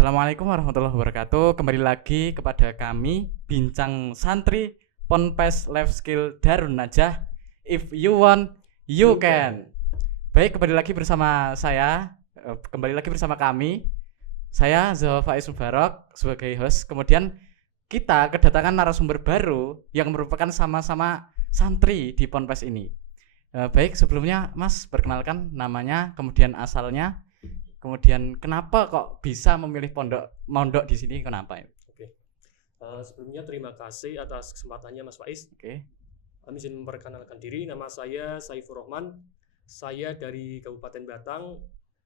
Assalamualaikum warahmatullahi wabarakatuh. Kembali lagi kepada kami Bincang Santri Ponpes Life Skill Darun Najah. If you want, you can. Baik, kembali lagi bersama saya, kembali lagi bersama kami. Saya Zawa Faiz Mubarok sebagai host. Kemudian kita kedatangan narasumber baru yang merupakan sama-sama santri di Ponpes ini. Baik, sebelumnya Mas perkenalkan namanya, kemudian asalnya. Kemudian kenapa kok bisa memilih mondok di sini, kenapa ya? Oke. Sebelumnya terima kasih atas kesempatannya Mas Faiz. Oke. Kami izin memperkenalkan diri, nama saya Saifur Rahman. Saya dari Kabupaten Batang.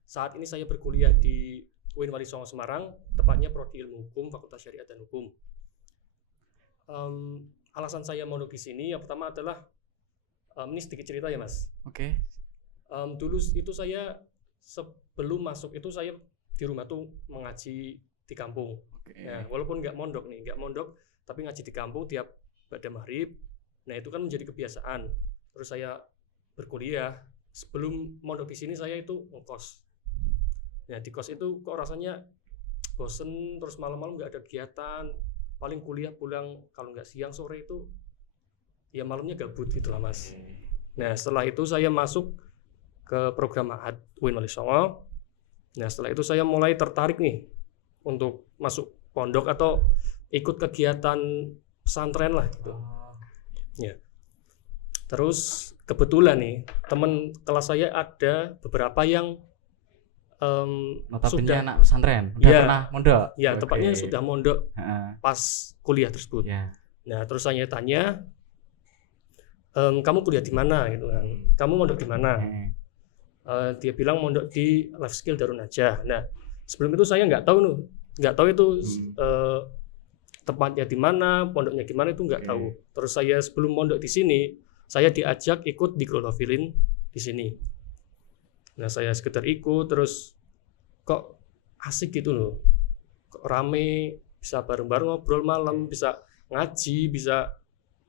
Saat ini saya berkuliah di UIN Wali Songo Semarang, tepatnya Prodi Ilmu Hukum, Fakultas Syariat dan Hukum. Alasan saya mondok di sini yang pertama adalah ini sedikit cerita ya Mas. Oke. Dulu itu saya sebelum masuk itu saya di rumah tuh mengaji di kampung. Nah, walaupun nggak mondok, tapi ngaji di kampung tiap ba'da maghrib. Nah, itu kan menjadi kebiasaan. Terus saya berkuliah. Sebelum mondok di sini saya itu ngekos. Nah, di kos itu kok rasanya bosen, terus malam-malam nggak ada kegiatan. Paling kuliah pulang kalau nggak siang sore itu ya malamnya gabut gitu lah Mas. Nah, setelah itu saya masuk ke program Ma'had UIN Wali Songo. Nah, setelah itu saya mulai tertarik nih untuk masuk pondok atau ikut kegiatan pesantren lah gitu. Ya. Terus kebetulan nih teman kelas saya ada beberapa yang Notabene sudah anak pesantren, udah pernah mondok. Ya, tepatnya sudah mondok pas kuliah tersebut. Ya. Nah, terus saya tanya, kamu kuliah di mana gitu kan? Kamu mondok di mana? Dia bilang mondok di Life Skill Darun Najah. Nah, sebelum itu saya nggak tahu itu tempatnya di mana, pondoknya gimana itu nggak tahu. Terus saya sebelum mondok di sini, saya diajak ikut di Grolofilin di sini. Nah, saya sekedar ikut, terus kok asik gitu loh, kok rame, bisa bareng-bareng ngobrol malam, bisa ngaji, bisa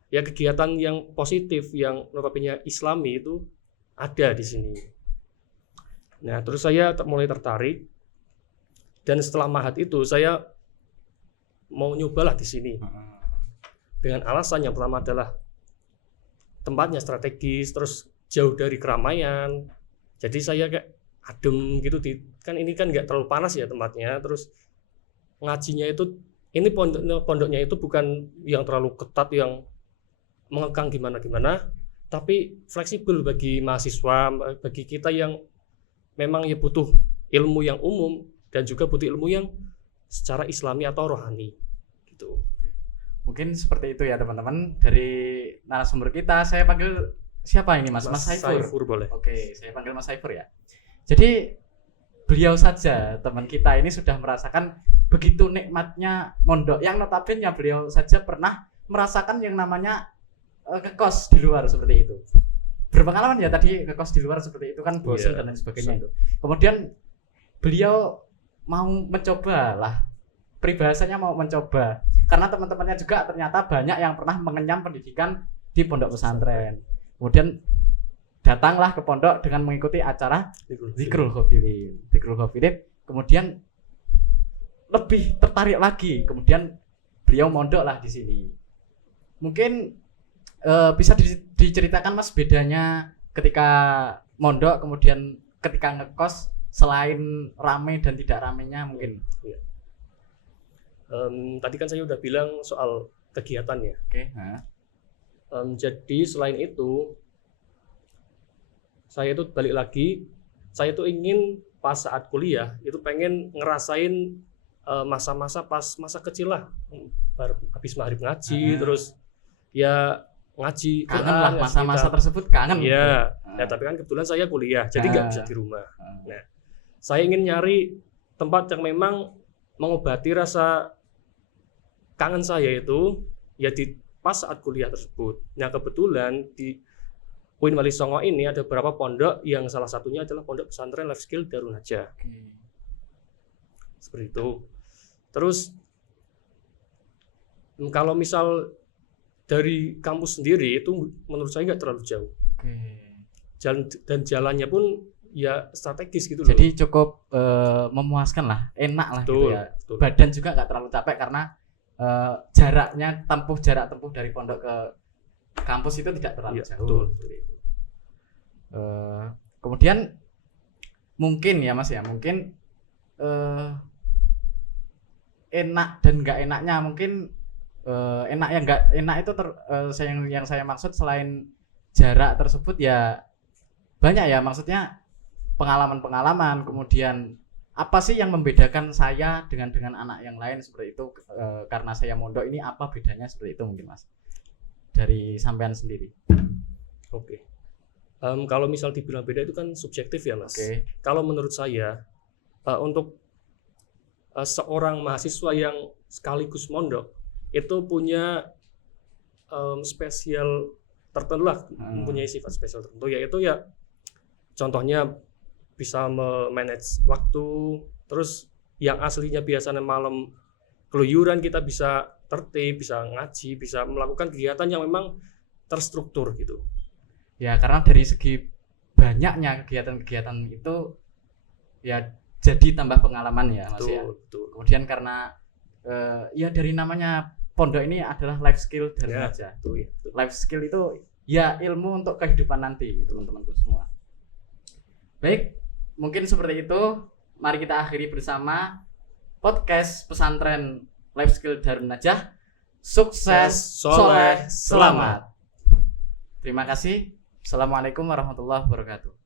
ya kegiatan yang positif yang notabene Islami itu ada di sini. Nah, terus saya mulai tertarik, dan setelah Ma'had itu saya mau nyobalah di sini dengan alasan yang pertama adalah tempatnya strategis, terus jauh dari keramaian, jadi saya kayak adem gitu, kan ini kan nggak terlalu panas ya tempatnya, terus ngajinya itu ini pondoknya itu bukan yang terlalu ketat yang mengekang gimana, tapi fleksibel bagi mahasiswa, bagi kita yang memang ya butuh ilmu yang umum dan juga butuh ilmu yang secara Islami atau rohani gitu. Mungkin seperti itu ya teman-teman. Dari narasumber kita, saya panggil siapa ini Mas? Mas Saifur boleh. Oke, saya panggil Mas Saifur ya. Jadi beliau saja teman kita ini sudah merasakan begitu nikmatnya mondok, yang notabene beliau saja pernah merasakan yang namanya ngekos di luar seperti itu. Berpengalaman ya tadi ngekos di luar seperti itu kan bosan dan lain sebagainya itu. Kemudian beliau mau mencoba lah, peribahasanya mau mencoba, karena teman-temannya juga ternyata banyak yang pernah mengenyam pendidikan di pondok pesantren. Kemudian datanglah ke pondok dengan mengikuti acara Zikrul Khofilin. Kemudian lebih tertarik lagi, kemudian beliau mondok lah di sini. Mungkin bisa diceritakan Mas bedanya ketika mondok kemudian ketika ngekos, selain rame dan tidak ramenya mungkin. Tadi kan saya udah bilang soal kegiatannya. Oke. Jadi selain itu saya itu balik lagi, saya tuh ingin pas saat kuliah itu pengen ngerasain masa-masa pas masa kecil lah, habis maghrib ngaji, terus ya ngaji kangen lah masa-masa tersebut, kangen ya. Nah, tapi kan kebetulan saya kuliah jadi nggak bisa di rumah. Nah, saya ingin nyari tempat yang memang mengobati rasa kangen saya itu ya di pas saat kuliah tersebut. Nah, kebetulan di UIN Wali Songo ini ada beberapa pondok, yang salah satunya adalah pondok pesantren Life Skill Darun Najah. Seperti itu. Terus kalau misal dari kampus sendiri itu menurut saya nggak terlalu jauh. Dan jalannya pun ya strategis gitu loh. Jadi cukup memuaskan lah, enak lah gitu Betul, ya. betul. Badan juga nggak terlalu capek karena jarak tempuh dari pondok ke kampus itu tidak terlalu Iya, jauh. betul. Seperti itu. Kemudian mungkin ya Mas ya, mungkin enak dan nggak enaknya mungkin enak yang nggak enak itu yang saya maksud selain jarak tersebut ya banyak ya, maksudnya pengalaman-pengalaman, kemudian apa sih yang membedakan saya dengan anak yang lain seperti itu, karena saya mondok ini apa bedanya seperti itu mungkin Mas dari sampean sendiri. Oke. Kalau misal dibilang beda itu kan subjektif ya Mas. Oke. Kalau menurut saya untuk seorang mahasiswa yang sekaligus mondok itu punya spesial tertentu lah, mempunyai sifat spesial tertentu, yaitu ya contohnya bisa memanage waktu, terus yang aslinya biasanya malam keluyuran kita bisa tertib, bisa ngaji, bisa melakukan kegiatan yang memang terstruktur gitu. Ya karena dari segi banyaknya kegiatan-kegiatan itu ya jadi tambah pengalaman ya Mas ya. Betul. Kemudian karena ya dari namanya pondok ini adalah life skill dari aja. Life skill itu ya ilmu untuk kehidupan nanti teman-temanku semua. Baik, mungkin seperti itu. Mari kita akhiri bersama podcast pesantren Life Skill Darun Najah. Sukses, soleh, selamat. Terima kasih. Assalamualaikum warahmatullahi wabarakatuh.